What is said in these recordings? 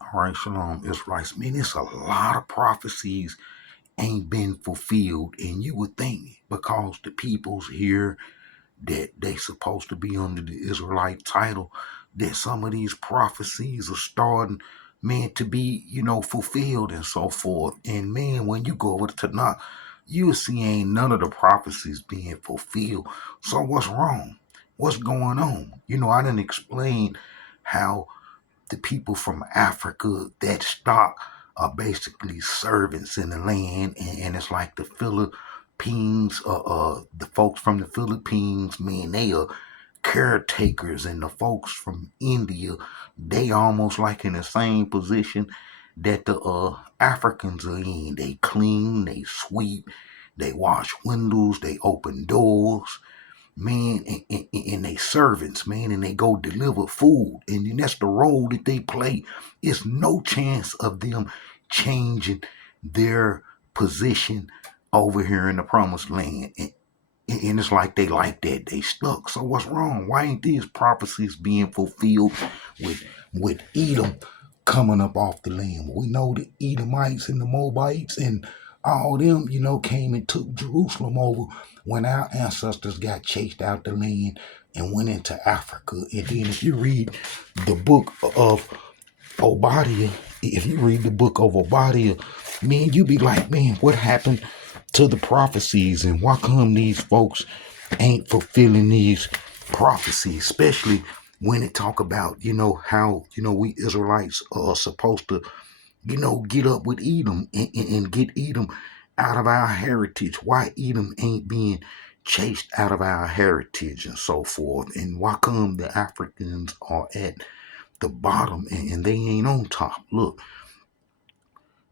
All right, Shalom, Israelites. Man, it's a lot of prophecies ain't been fulfilled, and you would think because the people's here that they supposed to be under the Israelite title, that some of these prophecies are starting, man, to be, fulfilled and so forth. And man, when you go over to Tanakh, you'll see ain't none of the prophecies being fulfilled. So what's wrong? What's going on? I didn't explain how the people from Africa, that stock, are basically servants in the land, and it's like the Philippines, the folks from the Philippines, man, they are caretakers, and the folks from India, they almost like in the same position that the Africans are in. They clean, they sweep, they wash windows, they open doors, man, and they servants, man, and they go deliver food, and then that's the role that they play. It's no chance of them changing their position over here in the promised land. And it's like that. They stuck. So what's wrong? Why ain't these prophecies being fulfilled with Edom coming up off the land? We know the Edomites and the Moabites and all them, came and took Jerusalem over when our ancestors got chased out the land and went into Africa. And then if you read the book of Obadiah, if you read the book of Obadiah, man, you be like, man, what happened to the prophecies, and why come these folks ain't fulfilling these prophecies, especially when it talk about, how, we Israelites are supposed to, get up with Edom and get Edom out of our heritage. Why Edom ain't being chased out of our heritage and so forth, and why come the Africans are at the bottom and they ain't on top. Look,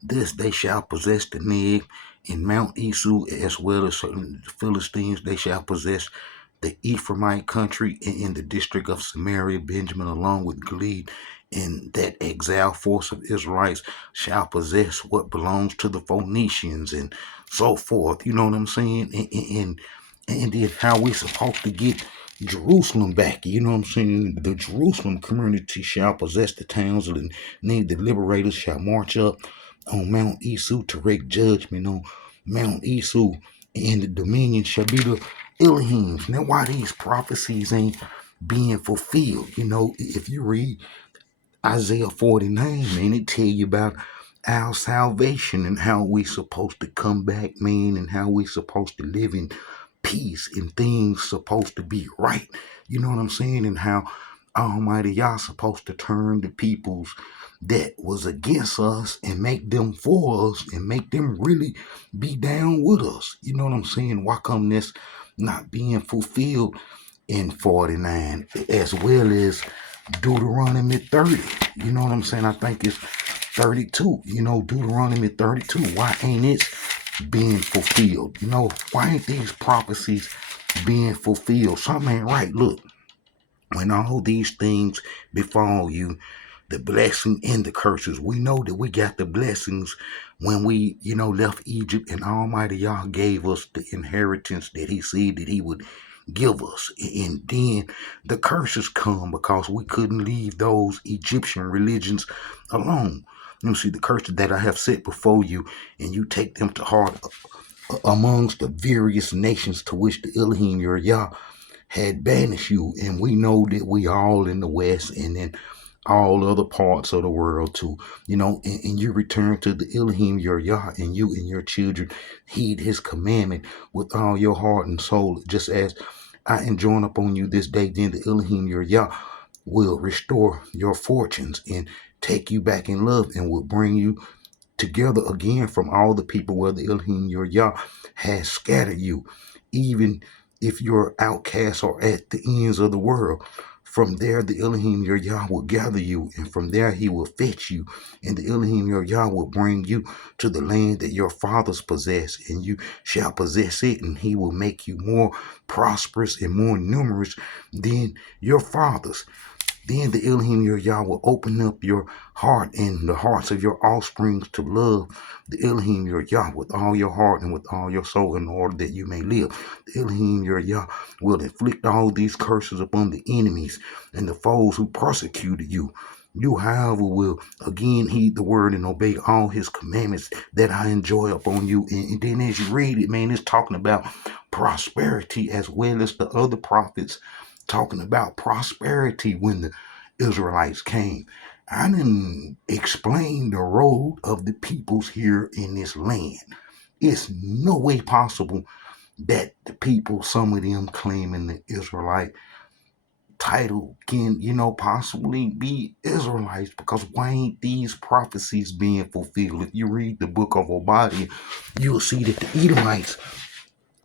this they shall possess the Neg in Mount Esau, as well as the Philistines. They shall possess the Ephraimite country in the district of Samaria, Benjamin, along with Gilead, and that exiled force of Israelites shall possess what belongs to the Phoenicians and so forth. You know what I'm saying? And then how we supposed to get Jerusalem back. You know what I'm saying? The Jerusalem community shall possess the towns, and the liberators shall march up on Mount Esau to wreak judgment on Mount Esau, and the dominion shall be the Elohims. Now, why these prophecies ain't being fulfilled? If you read Isaiah 49, man, it tell you about our salvation and how we supposed to come back, man, and how we supposed to live in peace and things supposed to be right. You know what I'm saying? And how Almighty Yah supposed to turn the peoples that was against us and make them for us and make them really be down with us. You know what I'm saying? Why come this not being fulfilled in 49, as well as Deuteronomy 30? You know what I'm saying? I think it's 32. Deuteronomy 32. Why ain't it being fulfilled? Why ain't these prophecies being fulfilled? Something ain't right. Look, when all these things befall you, the blessing and the curses, we know that we got the blessings when we, left Egypt, and Almighty Yah gave us the inheritance that He said that He would give us. And then the curses come because we couldn't leave those Egyptian religions alone. You see, the curses that I have set before you, and you take them to heart amongst the various nations to which the Elohim your Yah had banished you. And we know that we all in the West and in all other parts of the world too, and you return to the Elohim your Yah, and you and your children heed His commandment with all your heart and soul, just as I enjoin upon you this day. Then the Elohim your Yah will restore your fortunes and take you back in love, and will bring you together again from all the people where the Elohim your Yah has scattered you, even if your outcasts are at the ends of the world. From there, the Elohim your Yah will gather you, and from there He will fetch you, and the Elohim your Yah will bring you to the land that your fathers possess, and you shall possess it, and He will make you more prosperous and more numerous than your fathers. Then the Elohim your Yah will open up your heart and the hearts of your offspring to love the Elohim your Yah with all your heart and with all your soul, in order that you may live. The Elohim your Yah will inflict all these curses upon the enemies and the foes who persecuted you. You, however, will again heed the word and obey all his commandments that I enjoy upon you. And then as you read it, man, it's talking about prosperity as well as the other prophets talking about prosperity when the Israelites came. I didn't explain the road of the peoples here in this land. It's no way possible that the people, some of them claiming the Israelite title can, possibly be Israelites, because why ain't these prophecies being fulfilled? If you read the book of Obadiah, you'll see that the Edomites,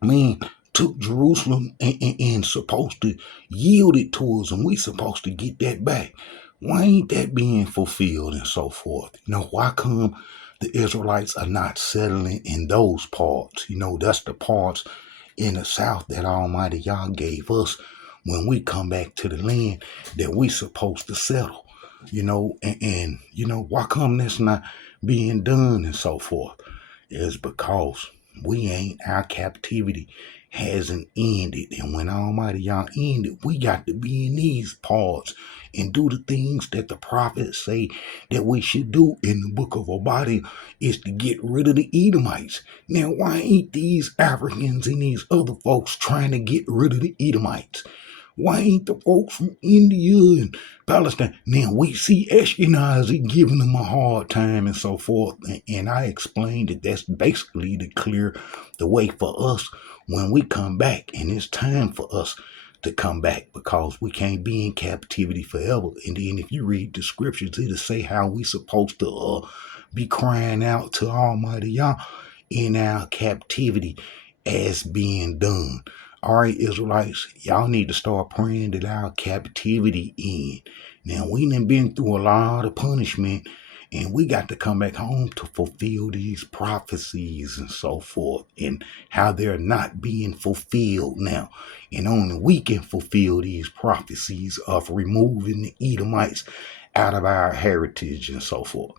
man, took Jerusalem and supposed to yield it to us, and we supposed to get that back. Why ain't that being fulfilled and so forth? Why come the Israelites are not settling in those parts? That's the parts in the south that Almighty Yah gave us when we come back to the land that we supposed to settle. And why come that's not being done and so forth? Is because our captivity hasn't ended. And when Almighty Yah ended, we got to be in these parts and do the things that the prophets say that we should do in the book of Obadiah, is to get rid of the Edomites. Now, why ain't these Africans and these other folks trying to get rid of the Edomites? Why ain't the folks from India and Palestine? Now we see Ashkenazi giving them a hard time and so forth. And I explained that that's basically to clear the way for us when we come back. And it's time for us to come back, because we can't be in captivity forever. And then if you read the scriptures, it'll say how we supposed to be crying out to Almighty Yah in our captivity as being done. All right, Israelites, y'all need to start praying that our captivity end. Now, we done been through a lot of punishment, and we got to come back home to fulfill these prophecies and so forth, and how they're not being fulfilled now. And only we can fulfill these prophecies of removing the Edomites out of our heritage and so forth.